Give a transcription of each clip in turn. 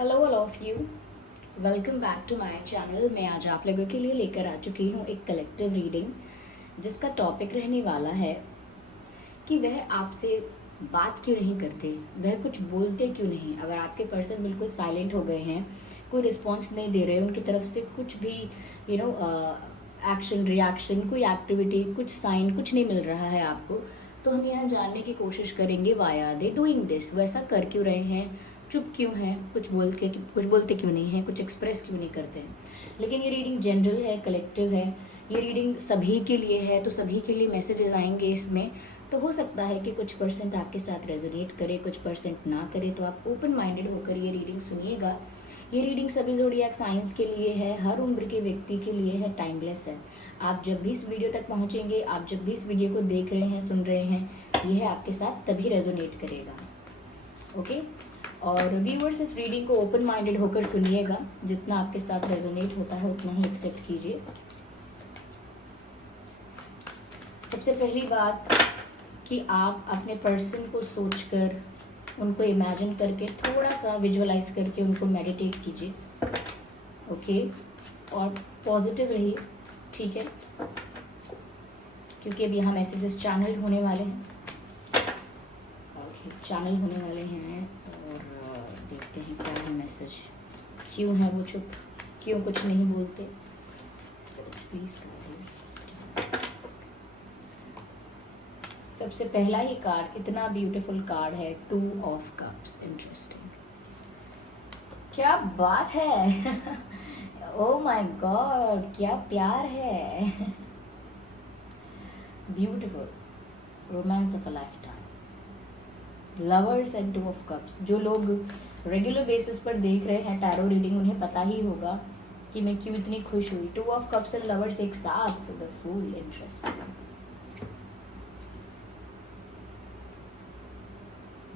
Hello all of you, welcome back to my channel. मैं आज आप लोगों के लिए लेकर आ चुकी हूँ एक कलेक्टिव रीडिंग जिसका टॉपिक रहने वाला है कि वह आपसे बात क्यों नहीं करते, वह कुछ बोलते क्यों नहीं। अगर आपके पर्सन बिल्कुल साइलेंट हो गए हैं, कोई रिस्पॉन्स नहीं दे रहे, उनकी तरफ से कुछ भी एक्शन रिएक्शन, कोई एक्टिविटी, कुछ साइन, कुछ नहीं मिल रहा है आपको, तो हम यहाँ जानने की कोशिश करेंगे why are they doing this. वो ऐसा कर क्यों रहे हैं, चुप क्यों हैं, कुछ बोलते क्यों नहीं हैं, कुछ एक्सप्रेस क्यों नहीं करते हैं। लेकिन ये रीडिंग जनरल है, कलेक्टिव है, ये रीडिंग सभी के लिए है, तो सभी के लिए मैसेजेस आएंगे इसमें। तो हो सकता है कि कुछ परसेंट आपके साथ रेजोनेट करे, कुछ परसेंट ना करे, तो आप ओपन माइंडेड होकर ये रीडिंग सुनिएगा। ये रीडिंग सभी ज़ोडिएक साइंस के लिए है, हर उम्र के व्यक्ति के लिए है, टाइमलेस है। आप जब भी इस वीडियो तक पहुंचेंगे, आप जब भी इस वीडियो को देख रहे हैं, सुन रहे हैं, यह आपके साथ तभी रेजोनेट करेगा। ओके, और व्यूअर्स इस रीडिंग को ओपन माइंडेड होकर सुनिएगा, जितना आपके साथ रेजोनेट होता है उतना ही एक्सेप्ट कीजिए। सबसे पहली बात कि आप अपने पर्सन को सोचकर, उनको इमेजिन करके, थोड़ा सा विजुअलाइज करके उनको मेडिटेट कीजिए। ओके, और पॉजिटिव रहिए, ठीक है, क्योंकि अब यहाँ मैसेजेस चैनल होने वाले हैं। ओके, चैनल होने वाले हैं और देखते हैं क्या है मैसेज, क्यों है वो चुप, क्यों कुछ नहीं बोलते। Spirits please guidance. सबसे पहला ही कार्ड, इतना ब्यूटीफुल कार्ड है, 2 ऑफ कप्स। इंटरेस्टिंग, क्या बात है। ओह माय गॉड, क्या प्यार है। Beautiful, romance of a life time, lovers and 2 of cups. जो लोग रेगुलर बेसिस पर देख रहे हैं टैरो रीडिंग, उन्हें पता ही होगा कि मैं क्यों इतनी खुश हुई। 2 ऑफ कप्स एंड लवर्स एक साथ, द फूल। इंटरेस्टिंग।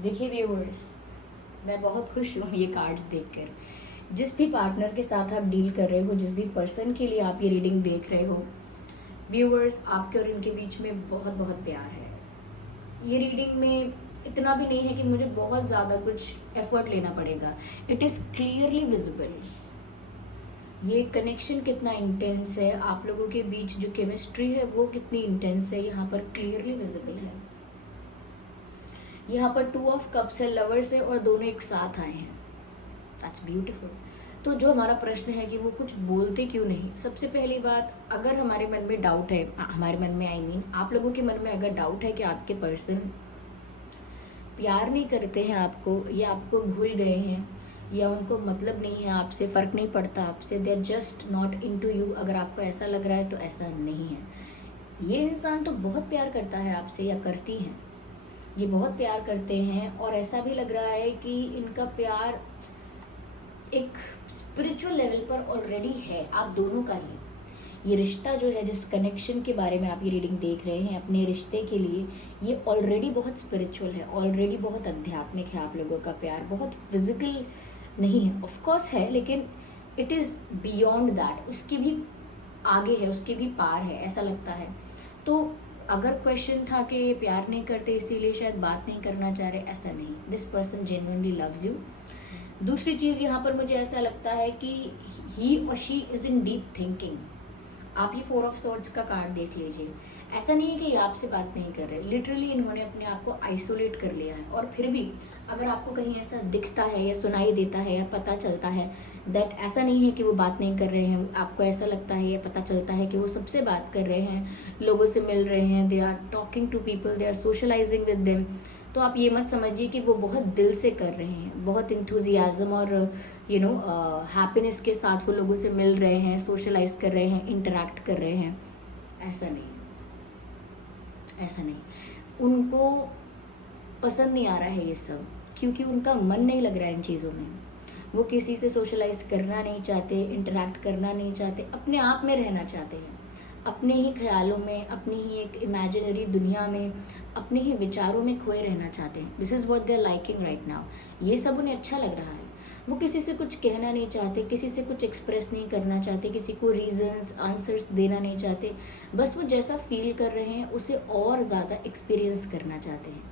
देखिए व्यूअर्स, मैं बहुत खुश हूँ ये कार्ड्स देखकर। जिस भी पार्टनर के साथ आप डील कर रहे हो, जिस भी पर्सन के लिए आप ये रीडिंग देख रहे हो, व्यूअर्स आपके और इनके बीच में बहुत बहुत प्यार है। ये रीडिंग में इतना भी नहीं है कि मुझे बहुत ज़्यादा कुछ एफर्ट लेना पड़ेगा। It is clearly visible. ये कनेक्शन कितना इंटेंस है, आप लोगों के बीच जो केमिस्ट्री है वो कितनी इंटेंस है, यहाँ पर क्लियरली विजिबल है। यहाँ पर 2 ऑफ कप्स है, लवर्स है, और दोनों एक साथ आए हैं। That's beautiful. तो जो हमारा प्रश्न है कि वो कुछ बोलते क्यों नहीं, सबसे पहली बात, अगर हमारे मन में डाउट है, हमारे मन में आप लोगों के मन में अगर डाउट है कि आपके पर्सन प्यार नहीं करते हैं आपको, या आपको भूल गए हैं, या उनको मतलब नहीं है आपसे, फ़र्क नहीं पड़ता आपसे, they are just not into you, अगर आपको ऐसा लग रहा है तो ऐसा नहीं है। ये इंसान तो बहुत प्यार करता है आपसे, या करती हैं, ये बहुत प्यार करते हैं, और ऐसा भी लग रहा है कि इनका प्यार एक स्पिरिचुअल लेवल पर ऑलरेडी है, आप दोनों का ही। ये रिश्ता जो है, जिस कनेक्शन के बारे में आप ये रीडिंग देख रहे हैं अपने रिश्ते के लिए, ये ऑलरेडी बहुत स्पिरिचुअल है, ऑलरेडी बहुत आध्यात्मिक है। आप लोगों का प्यार बहुत फिजिकल नहीं है, ऑफ कोर्स है, लेकिन इट इज़ बियॉन्ड दैट, उसकी भी आगे है, उसके भी पार है, ऐसा लगता है। तो अगर क्वेश्चन था कि प्यार नहीं करते इसीलिए शायद बात नहीं करना चाह रहे, ऐसा नहीं। This person genuinely loves you. दूसरी चीज़ यहाँ पर मुझे ऐसा लगता है कि ही और she is in deep thinking. आप ये 4 ऑफ सॉर्ड्स का कार्ड देख लीजिए। ऐसा नहीं है कि ये आपसे बात नहीं कर रहे, लिटरली इन्होंने अपने आप को आइसोलेट कर लिया है। और फिर भी अगर आपको कहीं ऐसा दिखता है, या सुनाई देता है, या पता चलता है दैट ऐसा नहीं है कि वो बात नहीं कर रहे हैं, आपको ऐसा लगता है या पता चलता है कि वो सबसे बात कर रहे हैं, लोगों से मिल रहे हैं, they are talking to people, they are socialising with them, तो आप ये मत समझिए कि वो बहुत दिल से कर रहे हैं, बहुत इंथुजियाज्म और हैप्पीनेस के साथ वो लोगों से मिल रहे हैं, सोशलाइज कर रहे हैं, इंटरेक्ट कर रहे हैं। ऐसा नहीं, ऐसा नहीं। उनको पसंद नहीं आ रहा है ये सब, क्योंकि उनका मन नहीं लग रहा है इन चीज़ों में। वो किसी से सोशलाइज करना नहीं चाहते, इंटरेक्ट करना नहीं चाहते, अपने आप में रहना चाहते हैं, अपने ही ख्यालों में, अपनी ही एक इमेजिनरी दुनिया में, अपने ही विचारों में खोए रहना चाहते हैं। This is what they are liking right now. ये सब उन्हें अच्छा लग रहा है। वो किसी से कुछ कहना नहीं चाहते, किसी से कुछ एक्सप्रेस नहीं करना चाहते, किसी को रीजंस आंसर्स देना नहीं चाहते, बस वो जैसा फील कर रहे हैं उसे और ज़्यादा एक्सपीरियंस करना चाहते हैं।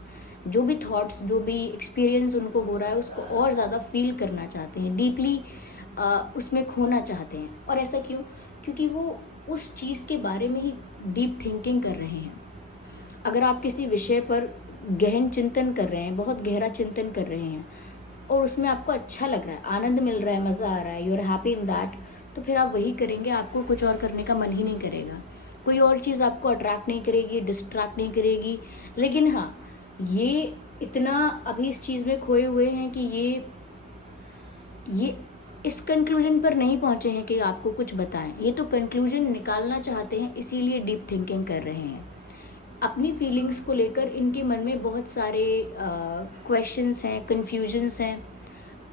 जो भी थॉट्स, जो भी एक्सपीरियंस उनको हो रहा है उसको और ज़्यादा फील करना चाहते हैं, डीपली उसमें खोना चाहते हैं। और ऐसा क्यों? क्योंकि वो उस चीज़ के बारे में ही डीप थिंकिंग कर रहे हैं। अगर आप किसी विषय पर गहन चिंतन कर रहे हैं, बहुत गहरा चिंतन कर रहे हैं और उसमें आपको अच्छा लग रहा है, आनंद मिल रहा है, मज़ा आ रहा है, you are happy in that, तो फिर आप वही करेंगे, आपको कुछ और करने का मन ही नहीं करेगा। कोई और चीज़ आपको अट्रैक्ट नहीं करेगी, डिस्ट्रैक्ट नहीं करेगी। लेकिन हाँ, ये इतना अभी इस चीज़ में खोए हुए हैं कि ये इस कंक्लूजन पर नहीं पहुंचे हैं कि आपको कुछ बताएं। ये तो कंक्लूजन निकालना चाहते हैं, इसीलिए डीप थिंकिंग कर रहे हैं। अपनी फीलिंग्स को लेकर इनके मन में बहुत सारे क्वेश्चंस हैं, कन्फ्यूजन्स हैं।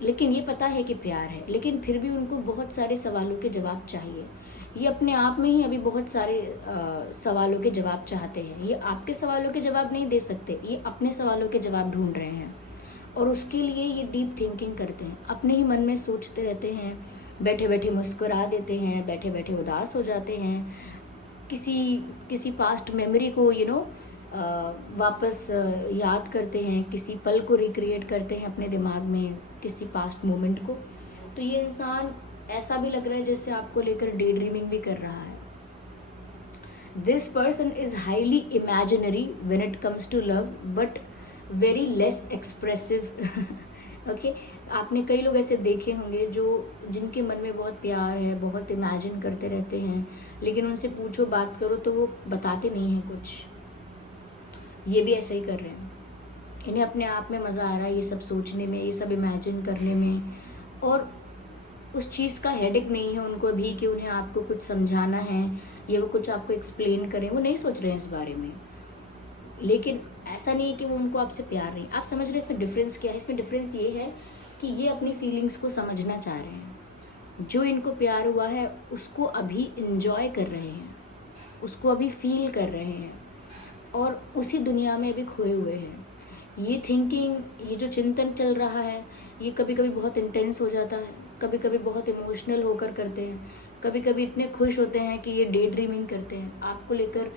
लेकिन ये पता है कि प्यार है, लेकिन फिर भी उनको बहुत सारे सवालों के जवाब चाहिए। ये अपने आप में ही अभी बहुत सारे सवालों के जवाब चाहते हैं। ये आपके सवालों के जवाब नहीं दे सकते, ये अपने सवालों के जवाब ढूंढ रहे हैं। और उसके लिए ये डीप थिंकिंग करते हैं, अपने ही मन में सोचते रहते हैं, बैठे बैठे मुस्कुरा देते हैं, बैठे बैठे उदास हो जाते हैं, किसी किसी पास्ट मेमोरी को वापस याद करते हैं, किसी पल को रिक्रिएट करते हैं अपने दिमाग में, किसी पास्ट मोमेंट को। तो ये इंसान ऐसा भी लग रहा है जैसे आपको लेकर डे ड्रीमिंग भी कर रहा है। This person is highly imaginary when it comes to love, but very less expressive. Okay, आपने कई लोग ऐसे देखे होंगे जिनके मन में बहुत प्यार है, बहुत इमेजिन करते रहते हैं, लेकिन उनसे पूछो, बात करो तो वो बताते नहीं हैं कुछ। ये भी ऐसे ही कर रहे हैं, इन्हें अपने आप में मज़ा आ रहा है ये सब सोचने में, ये सब इमेजिन करने में, और उस चीज़ का हेडेक नहीं है उनको भी कि उन्हें आपको कुछ समझाना है या वो कुछ आपको एक्सप्लेन करें, वो नहीं सोच रहे हैं इस बारे में। लेकिन ऐसा नहीं है कि वो उनको आपसे प्यार नहीं। आप समझ रहे हैं इसमें डिफरेंस क्या है? इसमें डिफरेंस ये है कि ये अपनी फीलिंग्स को समझना चाह रहे हैं। जो इनको प्यार हुआ है उसको अभी इंजॉय कर रहे हैं, उसको अभी फील कर रहे हैं और उसी दुनिया में अभी खोए हुए हैं। ये थिंकिंग, ये जो चिंतन चल रहा है, ये कभी कभी बहुत इंटेंस हो जाता है, कभी कभी बहुत इमोशनल होकर करते हैं, कभी कभी इतने खुश होते हैं कि ये डे ड्रीमिंग करते हैं, आपको लेकर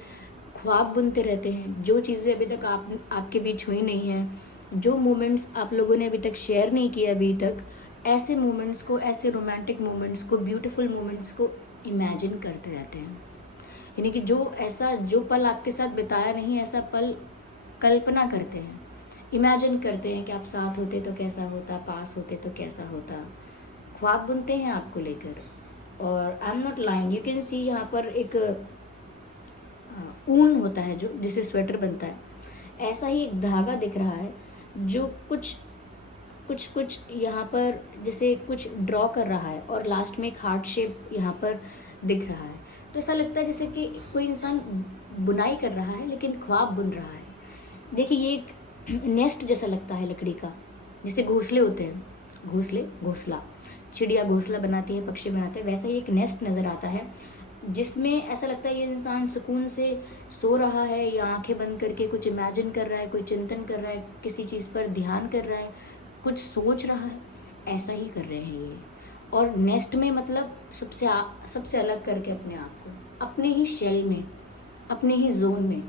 ख्वाब बुनते रहते हैं। जो चीज़ें अभी तक आपके बीच हुई नहीं हैं, जो मोमेंट्स आप लोगों ने अभी तक शेयर नहीं किए अभी तक, ऐसे मोमेंट्स को, ऐसे रोमांटिक मोमेंट्स को, ब्यूटीफुल मोमेंट्स को इमेजिन करते रहते हैं। यानी कि जो पल आपके साथ बिताया नहीं, ऐसा पल कल्पना करते हैं, इमेजिन करते हैं कि आप साथ होते तो कैसा होता, पास होते तो कैसा होता। ख्वाब बुनते हैं आपको लेकर। और I am not lying, you can see यहाँ पर एक ऊन होता है जो जिससे स्वेटर बनता है, ऐसा ही एक धागा दिख रहा है जो कुछ कुछ कुछ यहाँ पर जैसे कुछ ड्रॉ कर रहा है और लास्ट में एक हार्ट शेप यहाँ पर दिख रहा है। तो ऐसा लगता है जैसे कि कोई इंसान बुनाई कर रहा है लेकिन ख्वाब बुन रहा है। देखिए, ये एक नेस्ट जैसा लगता है लकड़ी का, जिसे घोंसले होते हैं, घोंसला, चिड़िया घोंसला बनाती है, पक्षी बनाते हैं, वैसा ही एक नेस्ट नज़र आता है जिसमें ऐसा लगता है ये इंसान सुकून से सो रहा है या आंखें बंद करके कुछ इमेजिन कर रहा है, कोई चिंतन कर रहा है, किसी चीज़ पर ध्यान कर रहा है, कुछ सोच रहा है, ऐसा ही कर रहे हैं ये। और नेस्ट में मतलब सबसे अलग करके अपने आप को, अपने ही शेल में, अपने ही जोन में।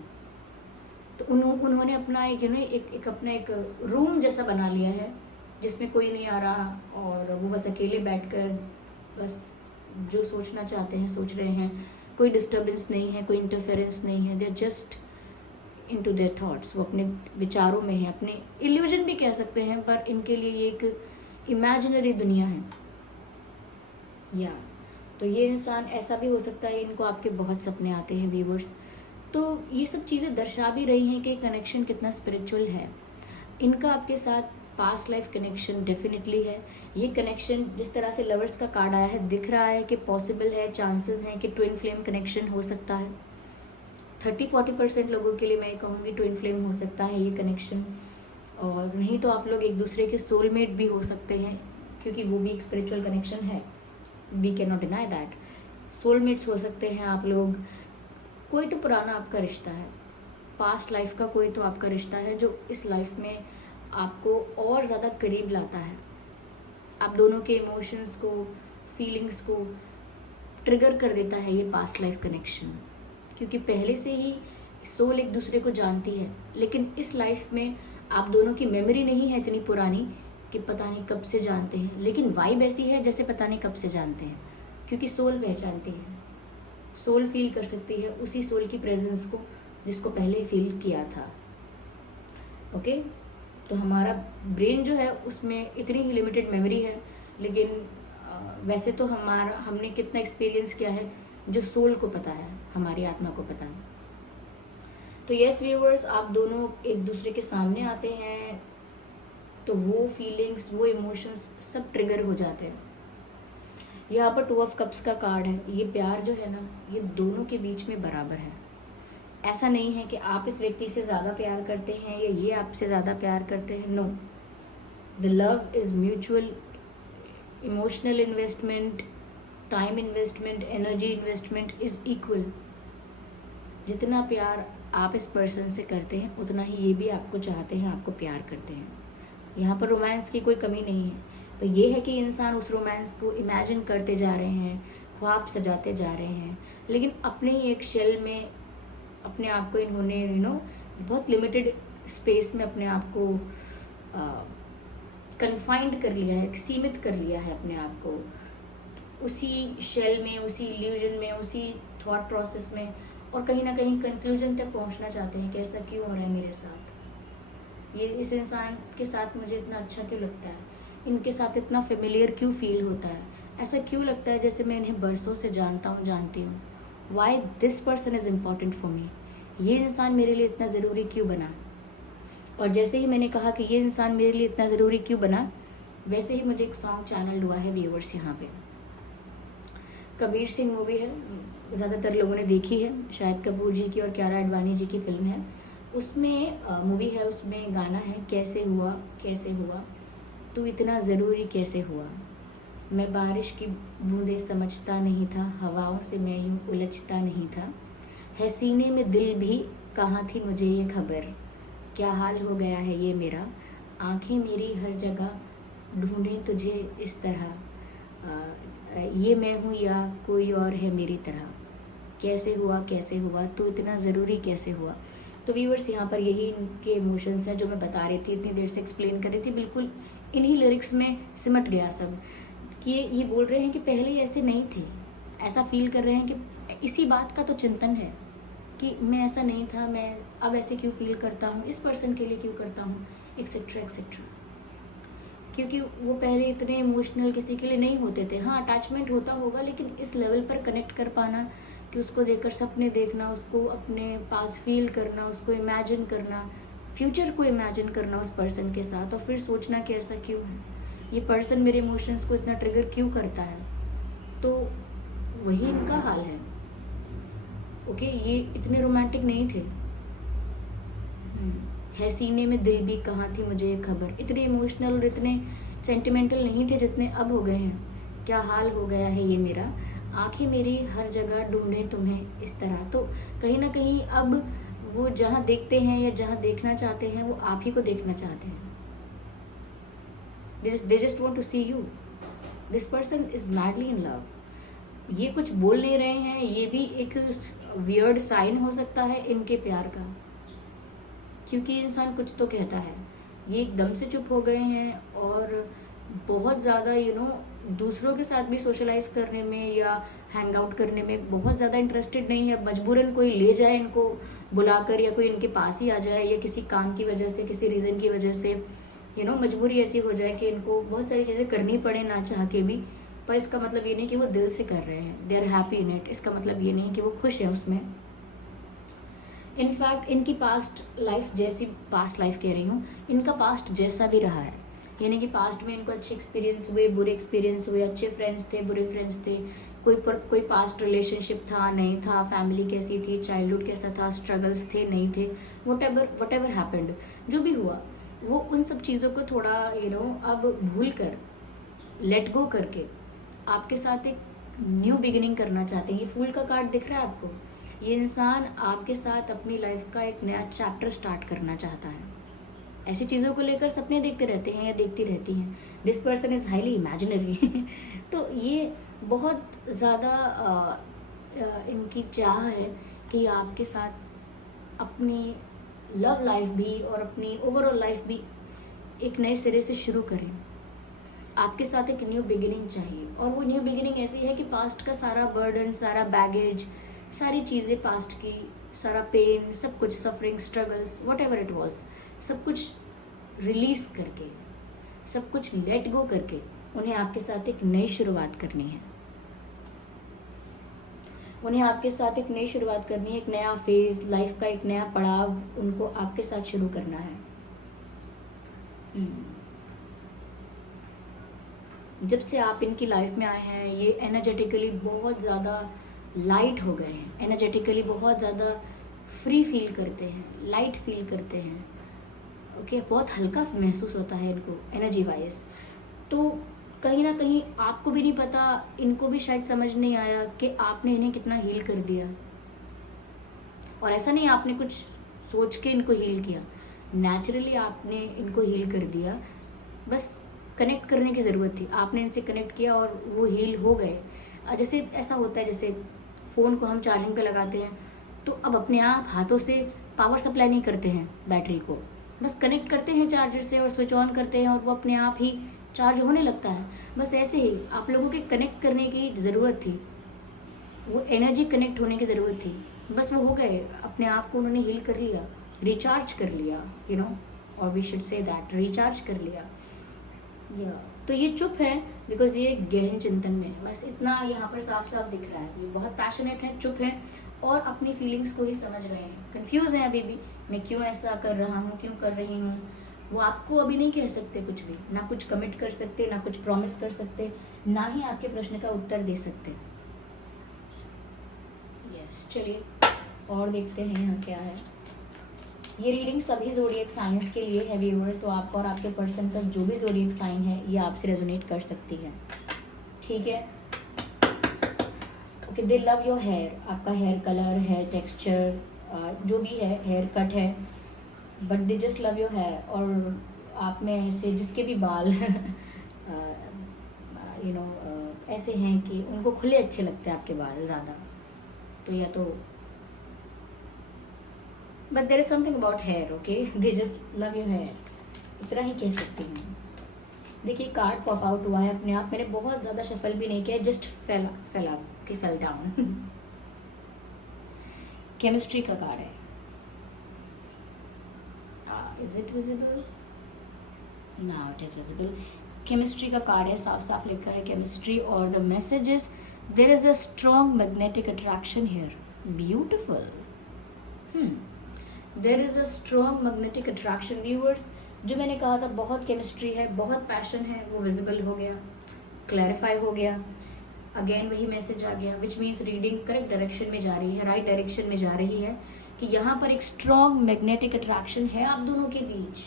तो उन्होंने अपना एक अपना एक रूम जैसा बना लिया है जिसमें कोई नहीं आ रहा और वो बस अकेले बैठकर बस जो सोचना चाहते हैं सोच रहे हैं। कोई डिस्टर्बेंस नहीं है, कोई इंटरफेरेंस नहीं है, they are just into their thoughts. वो अपने विचारों में है, अपने इल्यूजन भी कह सकते हैं, पर इनके लिए ये एक इमेजिनरी दुनिया है। या तो ये इंसान ऐसा भी हो सकता है, इनको आपके बहुत सपने आते हैं व्यूवर्स। तो ये सब चीज़ें दर्शा भी रही हैं कि कनेक्शन कितना स्पिरिचुअल है। इनका आपके साथ पास्ट लाइफ कनेक्शन डेफिनेटली है। ये कनेक्शन जिस तरह से लवर्स का कार्ड आया है, दिख रहा है कि पॉसिबल है, चांसेस हैं कि ट्विन फ्लेम कनेक्शन हो सकता है। 30-40% लोगों के लिए मैं कहूँगी ट्विन फ्लेम हो सकता है ये कनेक्शन, और नहीं तो आप लोग एक दूसरे के सोलमेट भी हो सकते हैं, क्योंकि वो भी एक स्पिरिचुअल कनेक्शन है, we can not deny that. Soulmates हो सकते हैं आप लोग। कोई तो पुराना आपका रिश्ता है, पास्ट लाइफ का कोई तो आपका रिश्ता है जो इस लाइफ में आपको और ज़्यादा करीब लाता है। आप दोनों के इमोशंस को, फीलिंग्स को ट्रिगर कर देता है ये पास्ट लाइफ कनेक्शन, क्योंकि पहले से ही सोल एक दूसरे को जानती है। लेकिन इस लाइफ में आप दोनों की मेमोरी नहीं है इतनी पुरानी कि पता नहीं कब से जानते हैं, लेकिन वाइब ऐसी है जैसे पता नहीं कब से जानते हैं, क्योंकि सोल पहचानती है, सोल फील कर सकती है उसी सोल की प्रेजेंस को जिसको पहले फील किया था। ओके, तो हमारा ब्रेन जो है उसमें इतनी ही लिमिटेड मेमोरी है, लेकिन वैसे तो हमने कितना एक्सपीरियंस किया है जो सोल को पता है, हमारी आत्मा को पता है। तो यस व्यूअर्स, आप दोनों एक दूसरे के सामने आते हैं तो वो फीलिंग्स, वो इमोशंस सब ट्रिगर हो जाते हैं। यहाँ पर 2 ऑफ कप्स का कार्ड है। ये प्यार जो है ना, ये दोनों के बीच में बराबर है। ऐसा नहीं है कि आप इस व्यक्ति से ज़्यादा प्यार करते हैं या ये आपसे ज़्यादा प्यार करते हैं। No, the love is mutual, emotional investment, time investment, energy investment is equal. जितना प्यार आप इस पर्सन से करते हैं उतना ही ये भी आपको चाहते हैं, आपको प्यार करते हैं। यहाँ पर रोमांस की कोई कमी नहीं है। तो ये है कि इंसान उस रोमांस को इमेजिन करते जा रहे हैं, ख्वाब सजाते जा रहे हैं, लेकिन अपने ही एक शेल में अपने आप को इन्होंने बहुत लिमिटेड स्पेस में अपने आप को कन्फाइंड कर लिया है, सीमित कर लिया है अपने आप को, उसी शेल में, उसी इल्यूजन में, उसी थॉट प्रोसेस में, और कहीं ना कहीं कंक्लूजन तक पहुंचना चाहते हैं कि ऐसा क्यों हो रहा है मेरे साथ, ये इस इंसान के साथ मुझे इतना अच्छा क्यों लगता है, इनके साथ इतना फेमिलियर क्यों फील होता है, ऐसा क्यों लगता है जैसे मैं इन्हें बरसों से जानता हूँ, जानती हूँ। Why this person is important for me, ये इंसान मेरे लिए इतना ज़रूरी क्यों बना। और जैसे ही मैंने कहा कि ये इंसान मेरे लिए इतना ज़रूरी क्यों बना, वैसे ही मुझे एक सॉन्ग चैनल हुआ है व्यूअर्स यहाँ पे। कबीर सिंह मूवी है, ज़्यादातर लोगों ने देखी है, शाहिद कपूर जी की और कियारा आडवाणी जी की फिल्म है। उसमें मूवी है, उसमें गाना है, कैसे हुआ कैसे हुआ, तू इतना ज़रूरी कैसे हुआ, मैं बारिश की बूंदें समझता नहीं था, हवाओं से मैं यूं उलझता नहीं था, है सीने में दिल भी, कहाँ थी मुझे ये खबर, क्या हाल हो गया है ये मेरा, आंखें मेरी हर जगह ढूंढें तुझे इस तरह, ये मैं हूँ या कोई और है मेरी तरह, कैसे हुआ तू इतना ज़रूरी कैसे हुआ। तो व्यूअर्स, यहाँ पर यही इनके इमोशंस हैं जो मैं बता रही थी, इतनी देर से एक्सप्लेन कर रही थी, बिल्कुल इन्हीं लिरिक्स में सिमट गया सब, कि ये बोल रहे हैं कि पहले ये ऐसे नहीं थे, ऐसा फील कर रहे हैं कि इसी बात का तो चिंतन है कि मैं ऐसा नहीं था, मैं अब ऐसे क्यों फील करता हूँ, इस पर्सन के लिए क्यों करता हूँ, एक्सेट्रा एक्सेट्रा। क्योंकि वो पहले इतने इमोशनल किसी के लिए नहीं होते थे। हाँ, अटैचमेंट होता होगा, लेकिन इस लेवल पर कनेक्ट कर पाना कि उसको देखकर सपने देखना, उसको अपने पास फील करना, उसको इमेजिन करना, फ्यूचर को इमेजिन करना उस पर्सन के साथ, और फिर सोचना कि ऐसा क्यों है, ये पर्सन मेरे इमोशंस को इतना ट्रिगर क्यों करता है, तो वही इनका हाल है। ओके, ये इतने रोमांटिक नहीं थे। है सीने में दिल भी, कहाँ थी मुझे ये खबर, इतने इमोशनल और इतने सेंटिमेंटल नहीं थे जितने अब हो गए हैं, क्या हाल हो गया है ये मेरा, आंखें मेरी हर जगह ढूंढे तुम्हें इस तरह। तो कहीं ना कहीं अब वो जहाँ देखते हैं या जहाँ देखना चाहते हैं, वो आप ही को देखना चाहते हैं। they just want to see you, this person is madly in love। ये कुछ बोल नहीं रहे हैं, ये भी एक वियर्ड साइन हो सकता है इनके प्यार का, क्योंकि इंसान कुछ तो कहता है, ये एकदम से चुप हो गए हैं और बहुत ज़्यादा दूसरों के साथ भी सोशलाइज करने में या हैंग आउट करने में बहुत ज़्यादा इंटरेस्टेड नहीं है। मजबूरन कोई ले जाए इनको बुलाकर, या कोई इनके पास ही आ जाए, या किसी काम की वजह से, किसी रीज़न की वजह से मजबूरी ऐसी हो जाए कि इनको बहुत सारी चीज़ें करनी पड़े ना चाह के भी। पर इसका मतलब ये नहीं कि वो दिल से कर रहे हैं, they are happy in it. इसका मतलब ये नहीं कि वो खुश हैं उसमें। इनफैक्ट इनकी पास्ट लाइफ जैसी, पास्ट लाइफ कह रही हूँ, इनका पास्ट जैसा भी रहा है, यानी कि पास्ट में इनको अच्छे एक्सपीरियंस हुए, बुरे एक्सपीरियंस हुए, अच्छे फ्रेंड्स थे, बुरे फ्रेंड्स थे, कोई पास्ट रिलेशनशिप था, नहीं था, फैमिली कैसी थी, चाइल्डहुड कैसा था, स्ट्रगल्स थे, नहीं थे, वट एवर हैपेंड, जो भी हुआ, वो उन सब चीज़ों को थोड़ा अब भूल कर, लेट गो करके आपके साथ एक न्यू बिगिनिंग करना चाहते हैं। ये फूल का कार्ड दिख रहा है आपको, ये इंसान आपके साथ अपनी लाइफ का एक नया चैप्टर स्टार्ट करना चाहता है। ऐसी चीज़ों को लेकर सपने देखते रहते हैं या देखती रहती हैं। This person is highly imaginary. तो ये बहुत ज़्यादा इनकी चाह है कि आपके साथ अपनी लव लाइफ भी और अपनी ओवरऑल लाइफ भी एक नए सिरे से शुरू करें। आपके साथ एक न्यू बिगिनिंग चाहिए, और वो न्यू बिगिनिंग ऐसी है कि पास्ट का सारा बर्डन, सारा बैगेज, सारी चीज़ें पास्ट की, सारा पेन, सब कुछ, suffering, struggles, what ever it was, सब कुछ रिलीज करके, सब कुछ लेट गो करके उन्हें आपके साथ एक नई शुरुआत करनी है। उन्हें आपके साथ एक नई शुरुआत करनी है, एक नया फेज, लाइफ का एक नया पड़ाव उनको आपके साथ शुरू करना है। जब से आप इनकी लाइफ में आए हैं, ये एनर्जेटिकली बहुत ज़्यादा लाइट हो गए हैं, एनर्जेटिकली बहुत ज़्यादा फ्री फील करते हैं, लाइट फील करते हैं। ओके, बहुत हल्का महसूस होता है इनको एनर्जी वाइज। तो कहीं ना कहीं आपको भी नहीं पता, इनको भी शायद समझ नहीं आया कि आपने इन्हें कितना हील कर दिया। और ऐसा नहीं आपने कुछ सोच के इनको हील किया, नेचुरली आपने इनको हील कर दिया। बस कनेक्ट करने की ज़रूरत थी, आपने इनसे कनेक्ट किया और वो हील हो गए। जैसे ऐसा होता है, जैसे फ़ोन को हम चार्जिंग पे लगाते हैं तो अब अपने आप हाथों से पावर सप्लाई नहीं करते हैं बैटरी को, बस कनेक्ट करते हैं चार्जर से और स्विच ऑन करते हैं और वो अपने आप ही चार्ज होने लगता है। बस ऐसे ही आप लोगों के कनेक्ट करने की ज़रूरत थी, वो एनर्जी कनेक्ट होने की ज़रूरत थी। बस वो हो गए, अपने आप को उन्होंने हील कर लिया, रिचार्ज कर लिया, यू नो, और we should say that, recharge कर लिया। तो ये चुप है बिकॉज ये गहन चिंतन में है, बस इतना यहाँ पर साफ साफ दिख रहा है। ये बहुत पैशनेट है, चुप है और अपनी फीलिंग्स को ही समझ रहे हैं, कंफ्यूज हैं अभी भी, मैं क्यों ऐसा कर रहा हूँ, क्यों कर रही हूँ। वो आपको अभी नहीं कह सकते कुछ भी, ना कुछ कमिट कर सकते, ना कुछ प्रॉमिस कर सकते, ना ही आपके प्रश्न का उत्तर दे सकते। यस, चलिए और देखते हैं यहाँ क्या है। ये रीडिंग सभी ज़ोडिएक साइंस के लिए है व्यूअर्स, तो आपको और आपके पर्सन तक जो भी ज़ोडिएक साइन है ये आपसे रेजोनेट कर सकती है, ठीक है। Okay, they love your hair, आपका हेयर कलर, हेयर टेक्सचर, जो भी है, हेयर कट है, but they just love your hair. और आप में से जिसके भी बाल यू नो ऐसे हैं कि उनको खुले अच्छे लगते हैं आपके बाल ज़्यादा, तो या तो but there is something about hair, okay, they just love your hair, इतना ही कह सकती हूँ। देखिए कार्ड पॉप आउट हुआ है अपने आप, मैंने बहुत ज़्यादा शफल भी नहीं किया, जस्ट फेल डाउन। केमिस्ट्री का कार्ड है, is it visible? Now it is visible. Chemistry का कार्ड है, साफ साफ लिखा है केमिस्ट्री, और the message is there is a strong magnetic attraction here, beautiful. There is a strong magnetic attraction viewers, जो मैंने कहा था बहुत केमिस्ट्री है, बहुत पैशन है, वो विजिबल हो गया, क्लैरिफाई हो गया, अगेन वही मैसेज आ गया, which means reading correct direction में जा रही है, राइट डायरेक्शन में जा रही है, कि यहाँ पर एक स्ट्रॉन्ग मैग्नेटिक अट्रैक्शन है आप दोनों के बीच।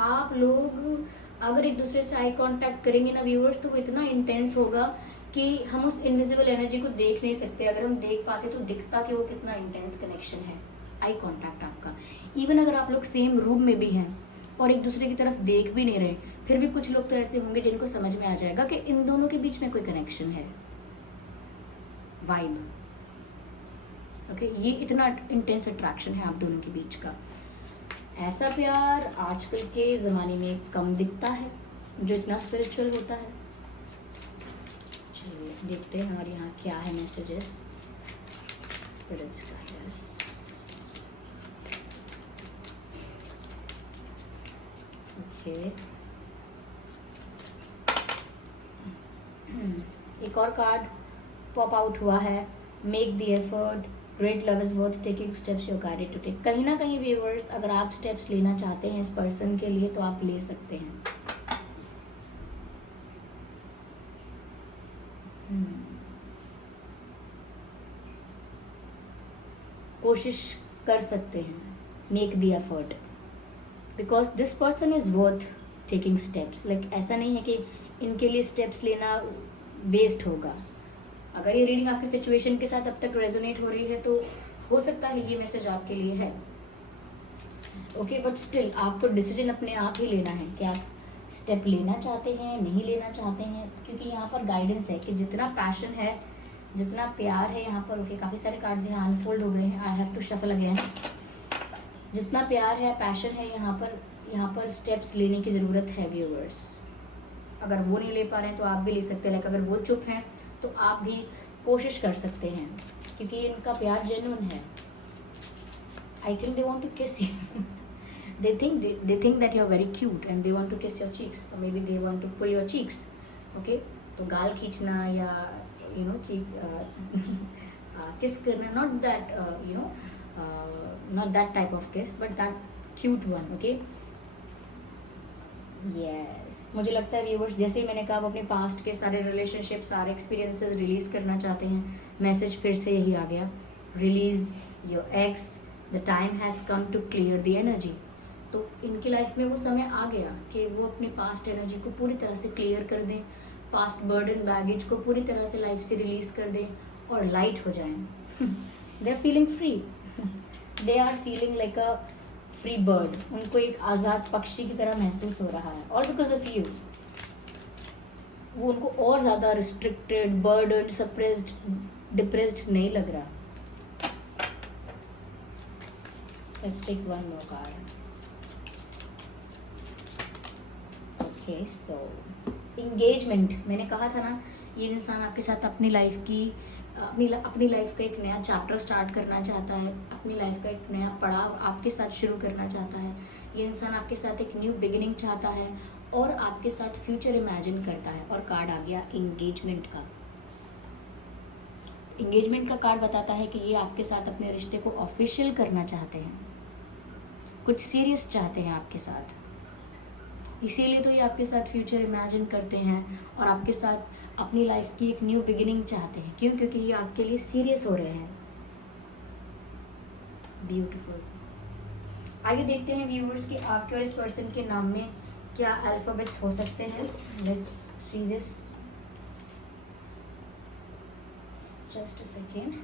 आप लोग अगर एक दूसरे से आई कांटेक्ट करेंगे ना व्यूअर्स, तो वो इतना इंटेंस होगा कि हम उस इनविजिबल एनर्जी को देख नहीं सकते, अगर हम देख पाते तो दिखता कि वो कितना इंटेंस कनेक्शन है, आई कांटेक्ट आपका। इवन अगर आप लोग सेम रूम में भी हैं और एक दूसरे की तरफ देख भी नहीं रहे, फिर भी कुछ लोग तो ऐसे होंगे जिनको समझ में आ जाएगा कि इन दोनों के बीच में कोई कनेक्शन है, वाइब। ओके, ये इतना इंटेंस अट्रैक्शन है आप दोनों के बीच का। ऐसा प्यार आजकल के ज़माने में कम दिखता है जो इतना स्पिरिचुअल होता है। चलिए देखते हैं और यहाँ क्या है मैसेजेस स्पिरिट्स का। यस, ओके, एक और कार्ड पॉप आउट हुआ है, make the effort, great love is worth taking steps you guided to take. कहीं ना कहीं व्यूअर्स, अगर आप स्टेप्स लेना चाहते हैं इस पर्सन के लिए तो आप ले सकते हैं। कोशिश कर सकते हैं, make the effort, because this person is worth taking steps. Like ऐसा नहीं है कि इनके लिए स्टेप्स लेना वेस्ट होगा। अगर ये रीडिंग आपकी सिचुएशन के साथ अब तक रेजोनेट हो रही है तो हो सकता है ये मैसेज आपके लिए है। ओके, बट स्टिल आपको डिसीजन अपने आप ही लेना है कि आप स्टेप लेना चाहते हैं, नहीं लेना चाहते हैं, क्योंकि यहाँ पर गाइडेंस है कि जितना पैशन है, जितना प्यार है यहाँ पर। ओके, काफ़ी सारे कार्ड्स यहाँ अनफोल्ड हो गए हैं, I have to shuffle again. जितना प्यार है, पैशन है, यहाँ पर स्टेप्स लेने की ज़रूरत है व्यूअर्स। अगर वो नहीं ले पा रहे हैं तो आप भी ले सकते हैं। लाइक अगर वो चुप हैं तो आप भी कोशिश कर सकते हैं, क्योंकि इनका प्यार जेन्युइन है। I think they want to kiss you they think that you're very cute and they want to kiss your cheeks, or maybe they want to pull your cheeks. Okay, तो गाल खींचना या cheek kiss करना, not that not that type of kiss but that cute one. Okay, yes, मुझे लगता है viewers, जैसे ही मैंने कहा आप अपने पास्ट के सारे रिलेशनशिप, सारे एक्सपीरियंसेस रिलीज करना चाहते हैं, मैसेज फिर से यही आ गया, release your ex, the time has come to clear the energy. तो इनकी लाइफ में वो समय आ गया कि वो अपनी पास्ट एनर्जी को पूरी तरह से क्लियर कर दें, पास्ट बर्डन बैगेज को पूरी तरह से लाइफ से रिलीज कर दें और लाइट हो जाएं। They are feeling free, they are feeling like a free bird. उनको एक आज़ाद पक्षी की तरह महसूस हो रहा है, ऑल बिकॉज ऑफ यू। वो उनको और ज़्यादा रिस्ट्रिक्टेड, बर्डन, सप्रेस्ड, डिप्रेस्ड नहीं लग रहा। Let's take one more card. Okay, so engagement, मैंने कहा था ना, ये इंसान आपके साथ अपनी लाइफ का एक नया चैप्टर स्टार्ट करना चाहता है, अपनी लाइफ का एक नया पड़ाव आपके साथ शुरू करना चाहता है। ये इंसान आपके साथ एक न्यू बिगिनिंग चाहता है और आपके साथ फ्यूचर इमेजिन करता है। और कार्ड आ गया इंगेजमेंट का। इंगेजमेंट का कार्ड बताता है कि ये आपके साथ अपने रिश्ते को ऑफिशियल करना चाहते हैं, कुछ सीरियस चाहते हैं आपके साथ। इसीलिए तो ये आपके साथ फ्यूचर इमेजिन करते हैं और आपके साथ अपनी लाइफ की एक न्यू बिगिनिंग चाहते हैं। क्यों? क्योंकि ये आपके लिए सीरियस हो रहे हैं। ब्यूटीफुल। आगे देखते हैं व्यूअर्स कि आपके और इस पर्सन के नाम में क्या अल्फाबेट्स हो सकते हैं। Let's see this, just a second.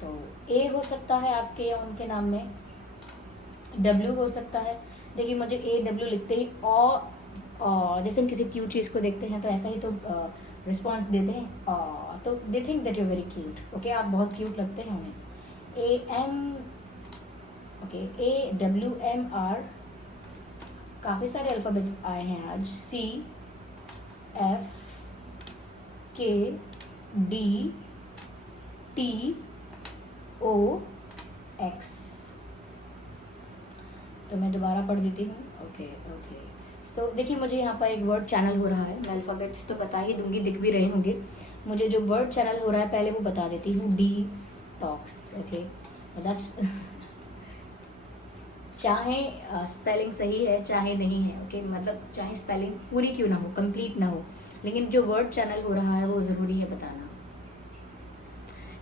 तो ए हो सकता है आपके या उनके नाम में, डब्ल्यू हो सकता है। देखिए मुझे ए डब्ल्यू लिखते ही जैसे हम किसी क्यूट चीज़ को देखते हैं तो ऐसा ही तो रिस्पॉन्स देते हैं, तो they think that you very cute. Okay, आप बहुत क्यूट लगते हैं उन्हें। A M, okay, A W M R, काफ़ी सारे अल्फ़ाबेट्स आए हैं आज। C F K D T O X. तो मैं दोबारा पढ़ देती हूँ। ओके ओके, सो देखिए मुझे यहाँ पर एक वर्ड चैनल हो रहा है। मैं अल्फ़ाबेट्स तो बता ही दूंगी, दिख भी रहे होंगे। मुझे जो वर्ड चैनल हो रहा है पहले वो बता देती हूँ, डी टॉक्स। ओके, चाहे स्पेलिंग सही है चाहे नहीं है, ओके, मतलब चाहे स्पेलिंग पूरी क्यों ना हो, कंप्लीट ना हो, लेकिन जो वर्ड चैनल हो रहा है वो ज़रूरी है बताना।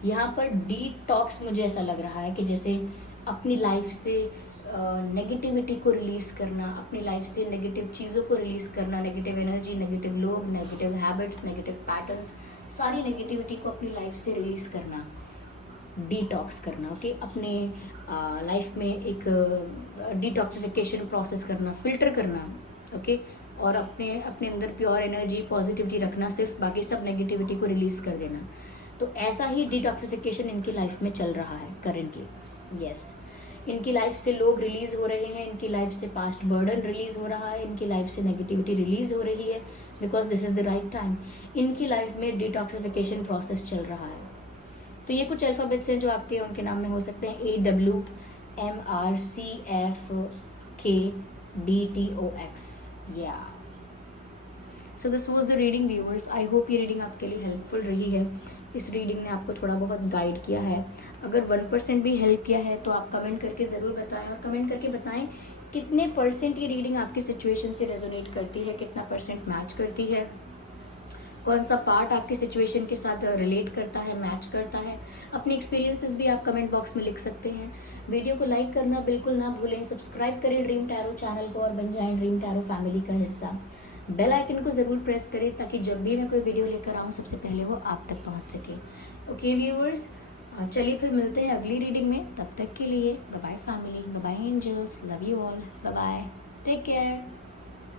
यहाँ पर डिटॉक्स मुझे ऐसा लग रहा है कि जैसे अपनी लाइफ से नेगेटिविटी को रिलीज़ करना, अपनी लाइफ से नेगेटिव चीज़ों को रिलीज़ करना, नेगेटिव एनर्जी, नेगेटिव लोग, नेगेटिव हैबिट्स, नेगेटिव पैटर्न्स, सारी नेगेटिविटी को अपनी लाइफ से रिलीज़ करना, डिटॉक्स करना। ओके, अपने लाइफ में एक डिटॉक्सिफिकेशन प्रोसेस करना, फिल्टर करना। ओके, और अपने अंदर प्योर एनर्जी, पॉजिटिविटी रखना, सिर्फ बाकी सब नेगेटिविटी को रिलीज़ कर देना। तो ऐसा ही डिटॉक्सिफिकेशन इनकी लाइफ में चल रहा है करेंटली। यस, इनकी लाइफ से लोग रिलीज़ हो रहे हैं, इनकी लाइफ से पास्ट बर्डन रिलीज़ हो रहा है, इनकी लाइफ से नेगेटिविटी रिलीज़ हो रही है, because this is the right time. इनकी लाइफ में डिटॉक्सिफिकेशन प्रोसेस चल रहा है। तो ये कुछ अल्फ़ाबेट्स हैं जो आपके उनके नाम में हो सकते हैं। A W M R C F K D T O X. या so this was the reading viewers. I hope ये रीडिंग आपके लिए हेल्पफुल रही है। इस रीडिंग ने आपको थोड़ा बहुत गाइड किया है। अगर 1% भी हेल्प किया है तो आप कमेंट करके ज़रूर बताएं, और कमेंट करके बताएं कितने % ये रीडिंग आपकी सिचुएशन से रेजोनेट करती है, कितना % मैच करती है, कौन सा पार्ट आपकी सिचुएशन के साथ रिलेट करता है, मैच करता है। अपने एक्सपीरियंसेस भी आप कमेंट बॉक्स में लिख सकते हैं। वीडियो को लाइक करना बिल्कुल ना भूलें। सब्सक्राइब करें ड्रीम टैरो चैनल को और बन जाएं ड्रीम टैरो फैमिली का हिस्सा। बेल आइकन को ज़रूर प्रेस करें ताकि जब भी मैं कोई वीडियो लेकर आऊँ सबसे पहले वो आप तक पहुँच सके। ओके व्यूअर्स, चलिए फिर मिलते हैं अगली रीडिंग में। तब तक के लिए bye bye family, bye bye angels, love you all, bye bye, take care.